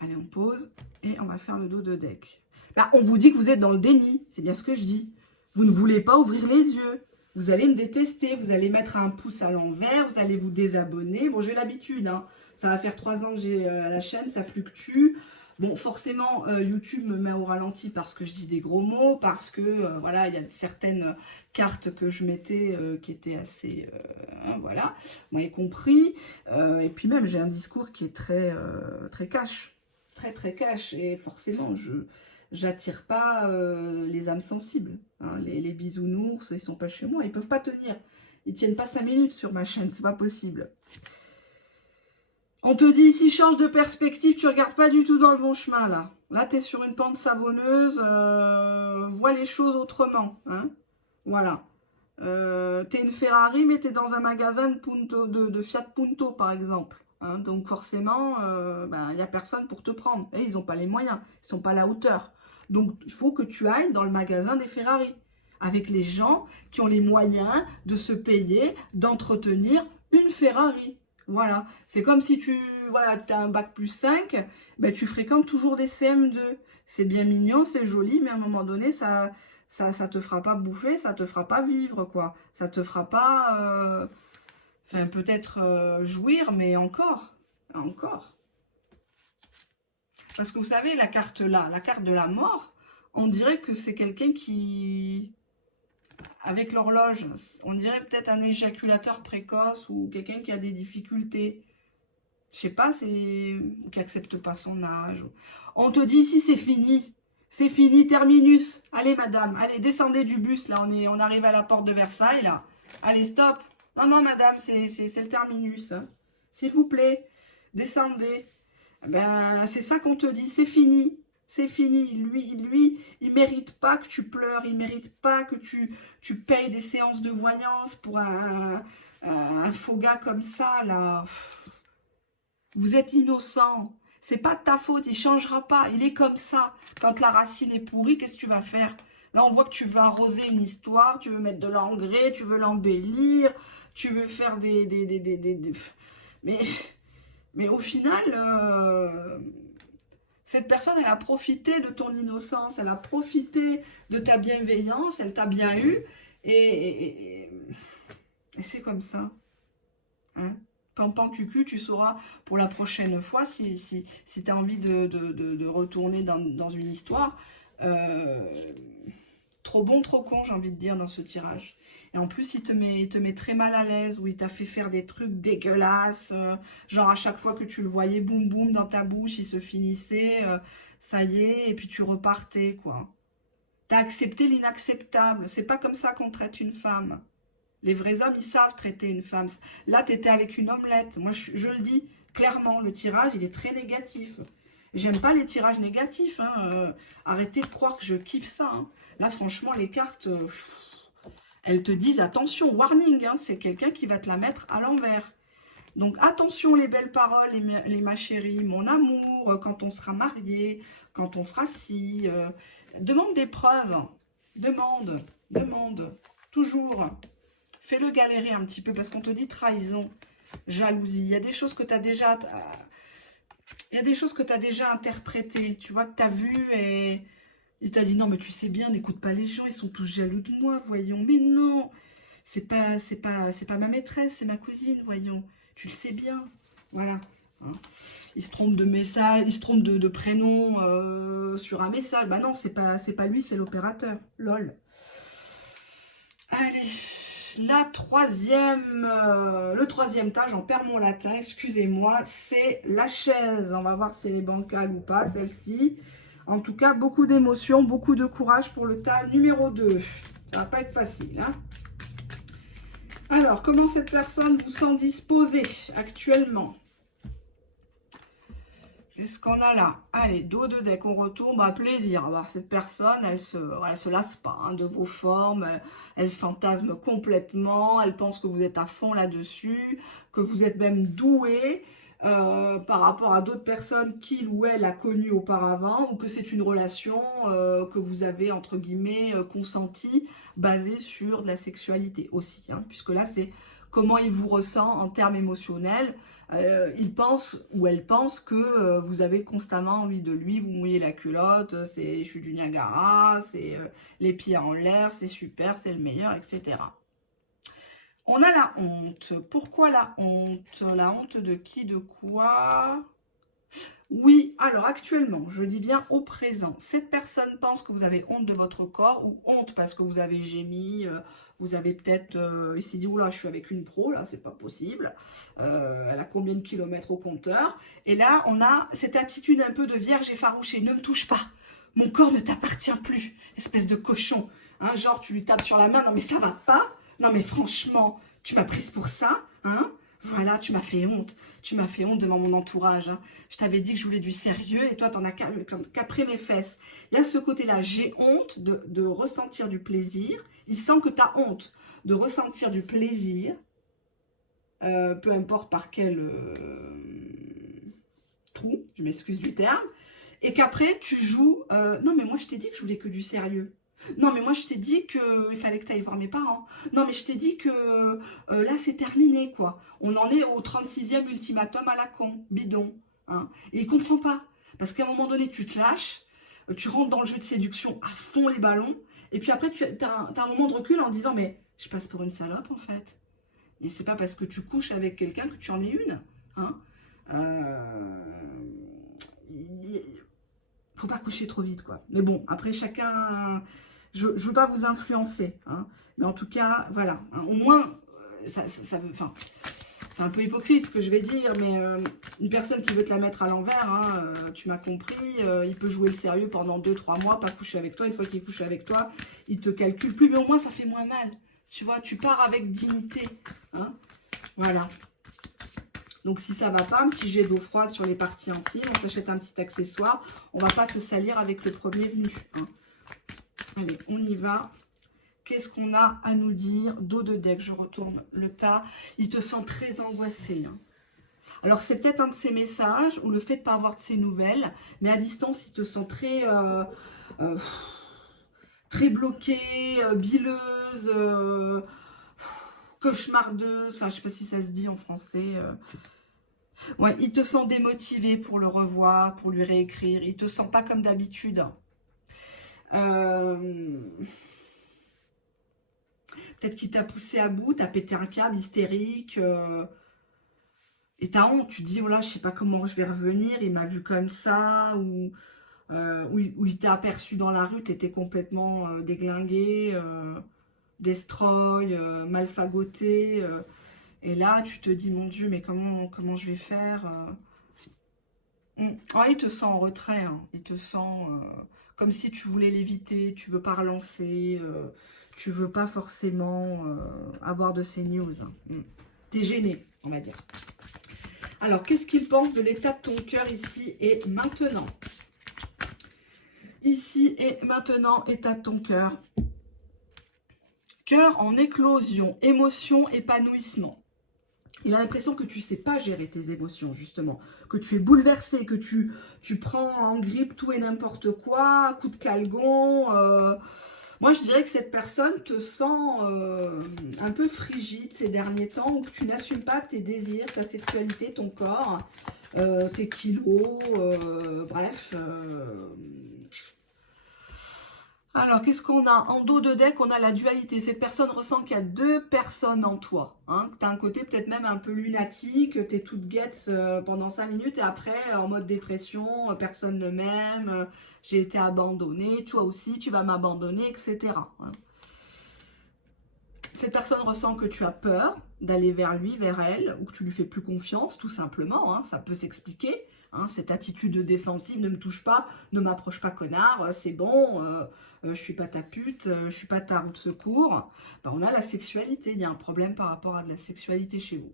Allez, on pose et on va faire le dos de deck. Là, on vous dit que vous êtes dans le déni. C'est bien ce que je dis. Vous ne voulez pas ouvrir les yeux. Vous allez me détester. Vous allez mettre un pouce à l'envers. Vous allez vous désabonner. Bon, j'ai l'habitude, hein. Ça va faire 3 ans que j'ai la chaîne. Ça fluctue. Bon, forcément, YouTube me met au ralenti parce que je dis des gros mots. Parce que, voilà, il y a certaines cartes que je mettais qui étaient assez... hein, voilà, vous m'avez compris. Et puis même, j'ai un discours qui est très, très cash. Très cash. Et forcément, j'attire pas les âmes sensibles. Hein. Les bisounours, ils sont pas chez moi. Ils peuvent pas tenir. Ils tiennent pas 5 minutes sur ma chaîne. C'est pas possible. On te dit ici, change de perspective, tu regardes pas du tout dans le bon chemin, là. Là, tu es sur une pente savonneuse, vois les choses autrement. Hein, voilà. Tu es une Ferrari, mais tu es dans un magasin de Fiat Punto, par exemple. Hein, donc, forcément, il n'y a personne pour te prendre. Et ils n'ont pas les moyens, ils ne sont pas à la hauteur. Donc, il faut que tu ailles dans le magasin des Ferrari, avec les gens qui ont les moyens de se payer, d'entretenir une Ferrari. Voilà, c'est comme si tu as un bac plus 5, ben, tu fréquentes toujours des CM2. C'est bien mignon, c'est joli, mais à un moment donné, ça te fera pas bouffer, ça te fera pas vivre, quoi. Ça te fera pas, enfin, peut-être jouir, mais encore. Parce que vous savez, la carte là, la carte de la mort, on dirait que c'est quelqu'un qui... Avec l'horloge, on dirait peut-être un éjaculateur précoce ou quelqu'un qui a des difficultés. Je sais pas, c'est qui accepte pas son âge. On te dit ici, c'est fini. C'est fini, terminus. Allez, madame, allez, descendez du bus. Là, on arrive à la porte de Versailles, là. Allez, stop. Non, non, madame, c'est le terminus. Hein. S'il vous plaît, descendez. Ben, c'est ça qu'on te dit, c'est fini. C'est fini. Lui, il mérite pas que tu pleures. Il mérite pas que tu payes des séances de voyance pour un faux gars comme ça, là. Vous êtes innocent. C'est pas de ta faute. Il changera pas. Il est comme ça. Quand la racine est pourrie, qu'est-ce que tu vas faire? Là, on voit que tu veux arroser une histoire. Tu veux mettre de l'engrais. Tu veux l'embellir. Tu veux faire Mais au final... cette personne, elle a profité de ton innocence, elle a profité de ta bienveillance, elle t'a bien eu, et c'est comme ça. Hein, Pampan cucu, tu sauras pour la prochaine fois, si tu as envie de retourner dans une histoire. Trop bon, trop con, j'ai envie de dire, dans ce tirage. Et en plus, il te met très mal à l'aise, ou il t'a fait faire des trucs dégueulasses. Genre, à chaque fois que tu le voyais, boum, boum, dans ta bouche, il se finissait. Ça y est, et puis tu repartais, quoi. T'as accepté l'inacceptable. C'est pas comme ça qu'on traite une femme. Les vrais hommes, ils savent traiter une femme. Là, tu étais avec une omelette. Moi, je le dis clairement, le tirage, il est très négatif. J'aime pas les tirages négatifs. Hein. Arrêtez de croire que je kiffe ça. Hein. Là, franchement, les cartes, elles te disent attention, warning. Hein, c'est quelqu'un qui va te la mettre à l'envers. Donc, attention les belles paroles, ma chérie, mon amour, quand on sera marié, quand on fera ci. Demande des preuves. Demande. Toujours. Fais-le galérer un petit peu parce qu'on te dit trahison, jalousie. Il y a des choses que tu as déjà... Il y a des choses que tu as déjà interprétées, tu vois, que tu as vues et il t'a dit non, mais tu sais bien, n'écoute pas les gens, ils sont tous jaloux de moi, voyons. Mais non, c'est pas ma maîtresse, c'est ma cousine, voyons. Tu le sais bien, voilà. Hein. Il se trompe de message, il se trompe de prénom sur un message. Bah non, c'est pas lui, c'est l'opérateur. Lol. Allez. Le troisième tas, j'en perds mon latin, excusez-moi, c'est la chaise. On va voir si elle est bancale ou pas, celle-ci. En tout cas, beaucoup d'émotions, beaucoup de courage pour le tas numéro 2. Ça va pas être facile. Hein. Alors, comment cette personne vous sent disposée actuellement? Qu'est-ce qu'on a là? Allez, dos de deck, on retourne. Bah, plaisir. Alors, cette personne, elle se lasse pas hein, de vos formes. Elle se fantasme complètement. Elle pense que vous êtes à fond là-dessus, que vous êtes même doué par rapport à d'autres personnes qu'il ou elle a connues auparavant, ou que c'est une relation que vous avez, entre guillemets, consentie, basée sur de la sexualité aussi. Hein, puisque là, c'est comment il vous ressent en termes émotionnels. Il pense ou elle pense que vous avez constamment envie de lui, vous mouillez la culotte, c'est je suis du Niagara, c'est les pieds en l'air, c'est super, c'est le meilleur, etc. On a la honte. Pourquoi la honte? La honte de qui, de quoi? Oui, alors actuellement, je dis bien au présent, cette personne pense que vous avez honte de votre corps ou honte parce que vous avez gémi, vous avez peut-être, il s'est dit, oula, je suis avec une pro, là, c'est pas possible. Elle a combien de kilomètres au compteur? Et là, on a cette attitude un peu de vierge effarouchée, ne me touche pas, mon corps ne t'appartient plus, espèce de cochon. Hein, genre, tu lui tapes sur la main, non mais ça va pas, non mais franchement, tu m'as prise pour ça, hein? Voilà, tu m'as fait honte. Tu m'as fait honte devant mon entourage. Hein. Je t'avais dit que je voulais du sérieux et toi, t'en as qu'après mes fesses. Il y a ce côté-là, j'ai honte de ressentir du plaisir. Il sent que tu as honte de ressentir du plaisir, peu importe par quel trou, je m'excuse du terme, et qu'après, tu joues, non mais moi je t'ai dit que je voulais que du sérieux. Non, mais moi, je t'ai dit qu'il fallait que tu ailles voir mes parents. Non, mais je t'ai dit que là, c'est terminé, quoi. On en est au 36e ultimatum à la con, bidon. Hein. Et il comprend pas. Parce qu'à un moment donné, tu te lâches, tu rentres dans le jeu de séduction à fond les ballons, et puis après, tu as un moment de recul en disant, mais je passe pour une salope, en fait. Et c'est pas parce que tu couches avec quelqu'un que tu en es une. Hein. Faut pas coucher trop vite, quoi. Mais bon, après, chacun... Je ne veux pas vous influencer, hein, mais en tout cas, voilà. Hein, au moins, enfin, c'est un peu hypocrite ce que je vais dire, mais une personne qui veut te la mettre à l'envers, hein, tu m'as compris, il peut jouer le sérieux pendant 2-3 mois, pas coucher avec toi. Une fois qu'il couche avec toi, il te calcule plus, mais au moins, ça fait moins mal. Tu vois, tu pars avec dignité. Hein, voilà. Donc, si ça ne va pas, un petit jet d'eau froide sur les parties intimes, on s'achète un petit accessoire. On ne va pas se salir avec le premier venu. Hein. Allez, on y va. Qu'est-ce qu'on a à nous dire? Dos de deck, je retourne le tas. Il te sent très angoissé. Hein. Alors, c'est peut-être un de ces messages ou le fait de ne pas avoir de ses nouvelles. Mais à distance, il te sent très, très bloqué, bileuse, cauchemardeuse. Enfin, je ne sais pas si ça se dit en français. Ouais, il te sent démotivé pour le revoir, pour lui réécrire. Il te sent pas comme d'habitude. Peut-être qu'il t'a poussé à bout, t'as pété un câble hystérique. Et t'as honte, tu te dis, voilà, je sais pas comment je vais revenir, il m'a vu comme ça, ou il t'a aperçu dans la rue, t'étais complètement déglingué, destroy, mal fagoté. Et là, tu te dis, mon Dieu, mais comment je vais faire Ah, il te sent en retrait, hein. Il te sent comme si tu voulais l'éviter, tu veux pas relancer, tu veux pas forcément avoir de ces news. Hein. T'es gêné, on va dire. Alors, qu'est-ce qu'il pense de l'état de ton cœur ici et maintenant? Ici et maintenant, état de ton cœur. Cœur en éclosion, émotion, épanouissement. Il a l'impression que tu ne sais pas gérer tes émotions, justement. Que tu es bouleversé, que tu prends en grippe tout et n'importe quoi, coup de calgon. Moi, je dirais que cette personne te sent un peu frigide ces derniers temps, ou que tu n'assumes pas tes désirs, ta sexualité, ton corps, tes kilos, bref. Alors, qu'est-ce qu'on a? En dos de deck, on a la dualité. Cette personne ressent qu'il y a deux personnes en toi. Hein, tu as un côté peut-être même un peu lunatique, tu es toute guette pendant 5 minutes et après, en mode dépression, personne ne m'aime, j'ai été abandonnée, toi aussi, tu vas m'abandonner, etc. Hein. Cette personne ressent que tu as peur d'aller vers lui, vers elle, ou que tu lui fais plus confiance, tout simplement. Hein, ça peut s'expliquer. Hein, cette attitude défensive, ne me touche pas, ne m'approche pas, connard, c'est bon, je suis pas ta pute, je suis pas ta roue de secours. Ben, on a la sexualité, il y a un problème par rapport à de la sexualité chez vous.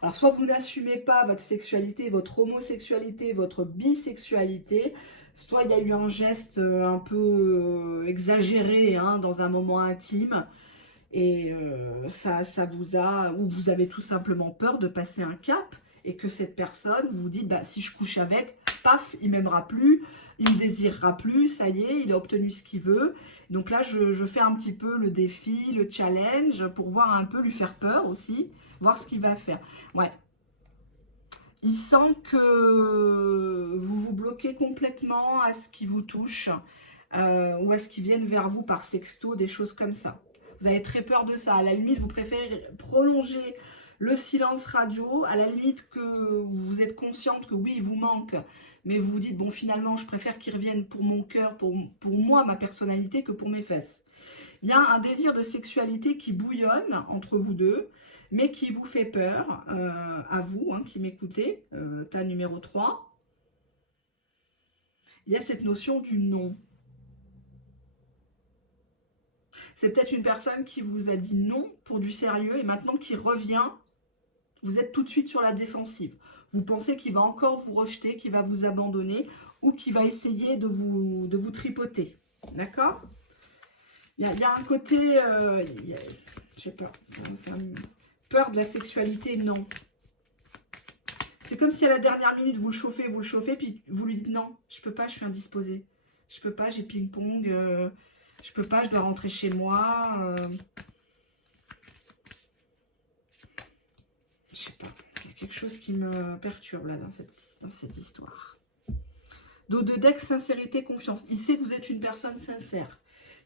Alors, soit vous n'assumez pas votre sexualité, votre homosexualité, votre bisexualité, soit il y a eu un geste un peu exagéré hein, dans un moment intime, et ça vous a, ou vous avez tout simplement peur de passer un cap, et que cette personne, vous vous dites, bah, si je couche avec, paf, il m'aimera plus, il me désirera plus, ça y est, il a obtenu ce qu'il veut. Donc là, je fais un petit peu le défi, le challenge, pour voir un peu, lui faire peur aussi, voir ce qu'il va faire. Ouais. Il sent que vous vous bloquez complètement à ce qui vous touche, ou à ce qui viennent vers vous par sexto, des choses comme ça. Vous avez très peur de ça. À la limite, vous préférez prolonger le silence radio, à la limite que vous êtes consciente que oui, il vous manque, mais vous vous dites, bon, finalement, je préfère qu'il revienne pour mon cœur, pour moi, ma personnalité, que pour mes fesses. Il y a un désir de sexualité qui bouillonne entre vous deux, mais qui vous fait peur, à vous, hein, qui m'écoutez, tas numéro 3. Il y a cette notion du non. C'est peut-être une personne qui vous a dit non pour du sérieux et maintenant qui revient, vous êtes tout de suite sur la défensive. Vous pensez qu'il va encore vous rejeter, qu'il va vous abandonner ou qu'il va essayer de vous tripoter. D'accord ? Il y a un côté, je sais pas, peur de la sexualité, non. C'est comme si à la dernière minute, vous le chauffez, puis vous lui dites non, je peux pas, je suis indisposée. Je peux pas, j'ai ping-pong, je peux pas, je dois rentrer chez moi. Je sais pas, il y a quelque chose qui me perturbe là dans cette histoire. Dos de deck, sincérité, confiance. Il sait que vous êtes une personne sincère.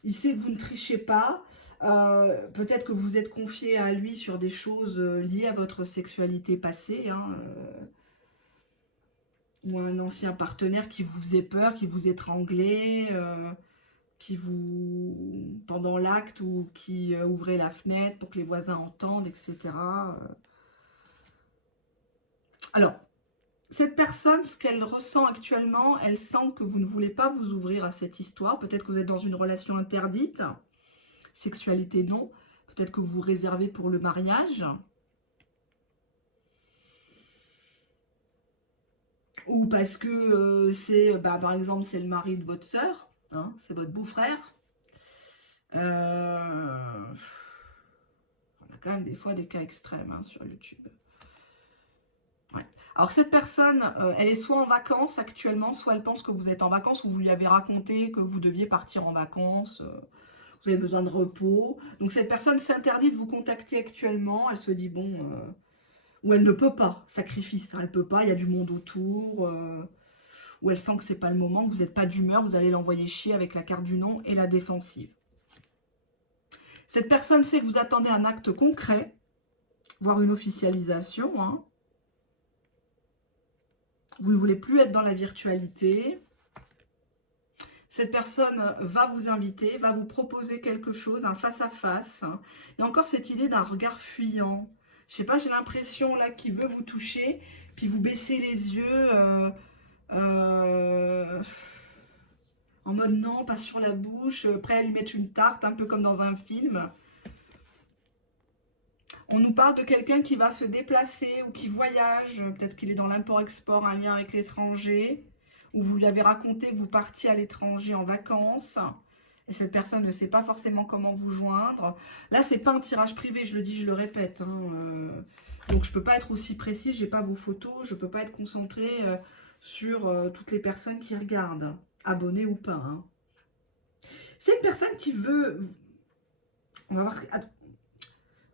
Il sait que vous ne trichez pas. Peut-être que vous êtes confié à lui sur des choses liées à votre sexualité passée. Hein, ou un ancien partenaire qui vous faisait peur, qui vous étranglait, qui vous, pendant l'acte, ou qui ouvrait la fenêtre pour que les voisins entendent, etc. Alors, cette personne, ce qu'elle ressent actuellement, elle sent que vous ne voulez pas vous ouvrir à cette histoire. Peut-être que vous êtes dans une relation interdite. Sexualité, non. Peut-être que vous vous réservez pour le mariage. Ou parce que c'est, par exemple, c'est le mari de votre sœur. Hein, c'est votre beau-frère. On a quand même des fois des cas extrêmes hein, sur YouTube. Ouais. Alors cette personne, elle est soit en vacances actuellement, soit elle pense que vous êtes en vacances, ou vous lui avez raconté que vous deviez partir en vacances, vous avez besoin de repos. Donc cette personne s'interdit de vous contacter actuellement, elle se dit bon, ou elle ne peut pas, sacrifice, hein, elle ne peut pas, il y a du monde autour, ou elle sent que c'est pas le moment, que vous n'êtes pas d'humeur, vous allez l'envoyer chier avec la carte du non et la défensive. Cette personne sait que vous attendez un acte concret, voire une officialisation, hein. Vous ne voulez plus être dans la virtualité. Cette personne va vous inviter, va vous proposer quelque chose, un face-à-face. Il y a encore cette idée d'un regard fuyant. Je sais pas, j'ai l'impression là qu'il veut vous toucher, puis vous baissez les yeux en mode non, pas sur la bouche, prêt à lui mettre une tarte, un peu comme dans un film. On nous parle de quelqu'un qui va se déplacer ou qui voyage. Peut-être qu'il est dans l'import-export, un lien avec l'étranger. Ou vous lui avez raconté que vous partiez à l'étranger en vacances. Et cette personne ne sait pas forcément comment vous joindre. Là, c'est pas un tirage privé, je le dis, je le répète. Hein, donc, je peux pas être aussi précis, j'ai pas vos photos. Je peux pas être concentrée sur toutes les personnes qui regardent. Abonnés ou pas. Hein. C'est une personne qui veut... On va voir...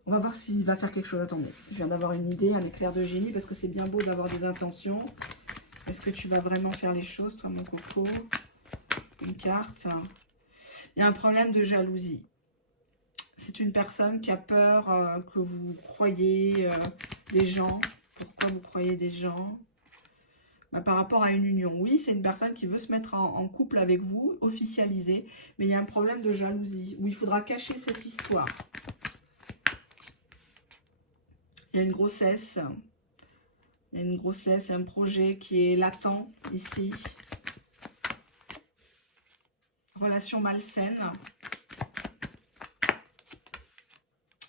On va voir s'il va faire quelque chose. Attendez, je viens d'avoir une idée, un éclair de génie, parce que c'est bien beau d'avoir des intentions. Est-ce que tu vas vraiment faire les choses, toi, mon coco? Une carte. Il y a un problème de jalousie. C'est une personne qui a peur que vous croyez des gens. Pourquoi vous croyez des gens? Par rapport à une union. Oui, c'est une personne qui veut se mettre en couple avec vous, officialiser. Mais il y a un problème de jalousie, où il faudra cacher cette histoire. Il y a une grossesse. Il y a une grossesse, un projet qui est latent ici. Relation malsaine.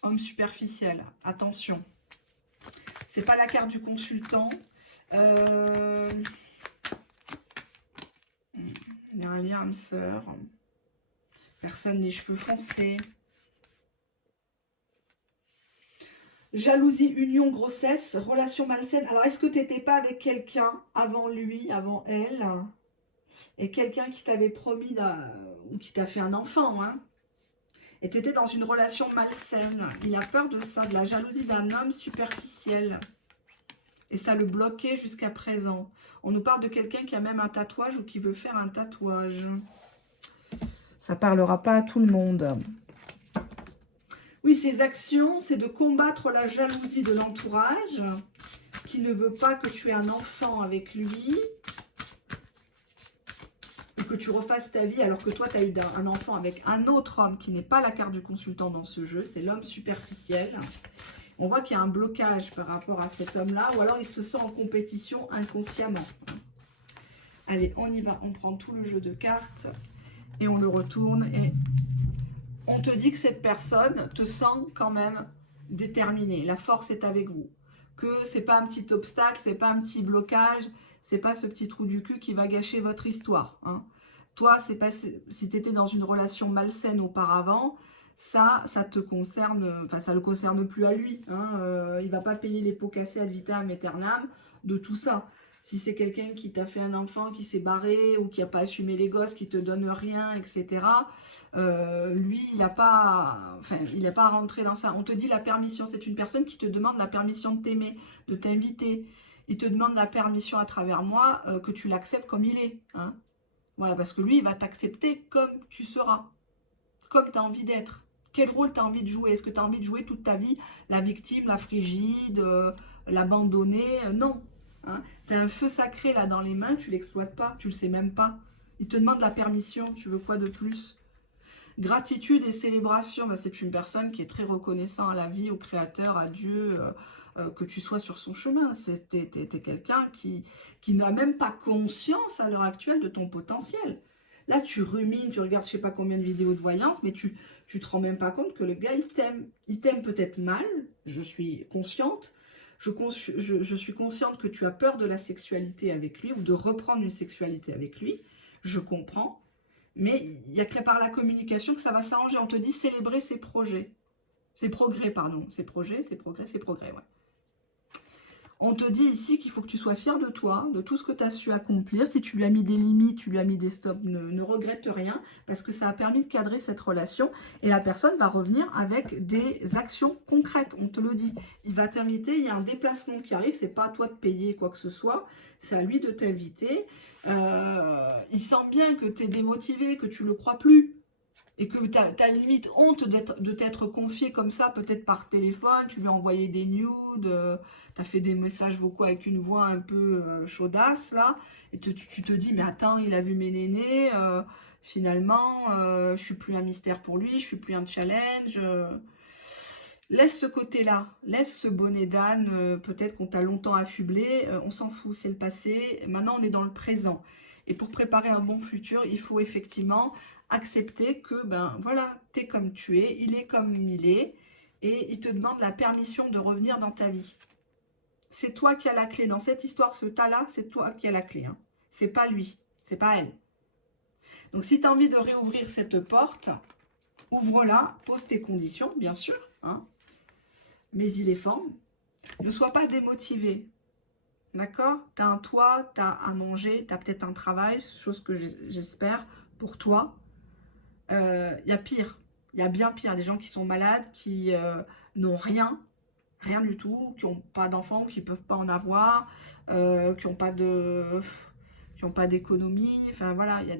Homme superficiel, attention. C'est pas la carte du consultant. Il y a un lien âme sœur. Personne les cheveux foncés. Jalousie, union, grossesse, relation malsaine. Alors, est-ce que tu n'étais pas avec quelqu'un avant lui, avant elle, et quelqu'un qui t'avait promis, ou qui t'a fait un enfant, hein, et tu étais dans une relation malsaine. Il a peur de ça, de la jalousie d'un homme superficiel. Et ça le bloquait jusqu'à présent. On nous parle de quelqu'un qui a même un tatouage ou qui veut faire un tatouage. Ça ne parlera pas à tout le monde. Oui, ses actions, c'est de combattre la jalousie de l'entourage, qui ne veut pas que tu aies un enfant avec lui, ou que tu refasses ta vie alors que toi, tu as eu un enfant avec un autre homme qui n'est pas la carte du consultant dans ce jeu, c'est l'homme superficiel. On voit qu'il y a un blocage par rapport à cet homme-là, ou alors il se sent en compétition inconsciemment. Allez, on y va, on prend tout le jeu de cartes, et on le retourne, et on te dit que cette personne te sent quand même déterminé. La force est avec vous. Que c'est pas un petit obstacle, c'est pas un petit blocage, c'est pas ce petit trou du cul qui va gâcher votre histoire. Hein. Toi, c'est pas si tu étais dans une relation malsaine auparavant, ça te concerne, enfin ça le concerne plus à lui. Hein. Il va pas payer les pots cassés ad vitam aeternam de tout ça. Si c'est quelqu'un qui t'a fait un enfant, qui s'est barré ou qui n'a pas assumé les gosses, qui te donne rien, etc. Lui, il n'a pas, enfin, il n'est pas rentré dans ça. On te dit la permission. C'est une personne qui te demande la permission de t'aimer, de t'inviter. Il te demande la permission à travers moi que tu l'acceptes comme il est. Hein. Voilà, parce que lui, il va t'accepter comme tu seras, comme tu as envie d'être. Quel rôle tu as envie de jouer? Est-ce que tu as envie de jouer toute ta vie la victime, la frigide, l'abandonnée? Non. Hein, tu as un feu sacré là dans les mains, tu l'exploites pas, tu le sais même pas. Il te demande la permission, tu veux quoi de plus? Gratitude et célébration, ben, c'est une personne qui est très reconnaissant à la vie, au Créateur, à Dieu, que tu sois sur son chemin. T'es quelqu'un qui n'a même pas conscience à l'heure actuelle de ton potentiel. Là, tu rumines, tu regardes je sais pas combien de vidéos de voyance, mais tu te rends même pas compte que le gars, il t'aime. Il t'aime peut-être mal, je suis consciente. Je suis consciente que tu as peur de la sexualité avec lui ou de reprendre une sexualité avec lui. Je comprends. Mais il n'y a que par la communication que ça va s'arranger. On te dit célébrer ses projets. Ses progrès, pardon. Ses projets, ses progrès, ouais. On te dit ici qu'il faut que tu sois fier de toi, de tout ce que tu as su accomplir. Si tu lui as mis des limites, tu lui as mis des stops, ne regrette rien, parce que ça a permis de cadrer cette relation. Et la personne va revenir avec des actions concrètes, on te le dit. Il va t'inviter, il y a un déplacement qui arrive, c'est pas à toi de payer quoi que ce soit, c'est à lui de t'inviter. Il sent bien que tu es démotivé, que tu ne le crois plus. Et que tu as limite honte de t'être confié comme ça, peut-être par téléphone, tu lui as envoyé des nudes, tu as fait des messages vocaux avec une voix un peu chaudasse, là, et tu te dis, mais attends, il a vu mes nénés, finalement, je suis plus un mystère pour lui, je suis plus un challenge. Laisse ce côté-là, laisse ce bonnet d'âne, peut-être qu'on t'a longtemps affublé, on s'en fout, c'est le passé, maintenant on est dans le présent. Et pour préparer un bon futur, il faut effectivement accepter que, ben voilà, tu es comme tu es, il est comme il est, et il te demande la permission de revenir dans ta vie. C'est toi qui as la clé. Dans cette histoire, ce tas-là, c'est toi qui as la clé. Hein. C'est pas lui, c'est pas elle. Donc si tu as envie de réouvrir cette porte, ouvre-la, pose tes conditions, bien sûr, hein, mais il est fort. Ne sois pas démotivé. D'accord? Tu as un toit, tu as à manger, tu as peut-être un travail, chose que j'espère pour toi. Il y a pire, il y a bien pire. Des gens qui sont malades, qui n'ont rien du tout, qui n'ont pas d'enfants, qui ne peuvent pas en avoir, qui n'ont pas d'économie. Enfin voilà, il y a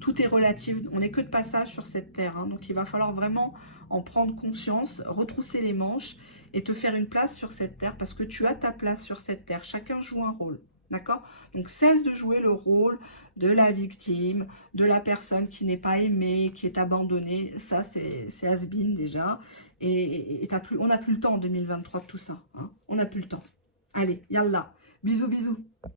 tout est relatif. On n'est que de passage sur cette terre. Hein, donc il va falloir vraiment en prendre conscience, retrousser les manches et te faire une place sur cette terre parce que tu as ta place sur cette terre. Chacun joue un rôle. D'accord? Donc cesse de jouer le rôle de la victime, de la personne qui n'est pas aimée, qui est abandonnée. Ça, c'est has-been déjà. Et on n'a plus le temps en 2023 de tout ça. Hein, on n'a plus le temps. Allez, yallah. Bisous, bisous.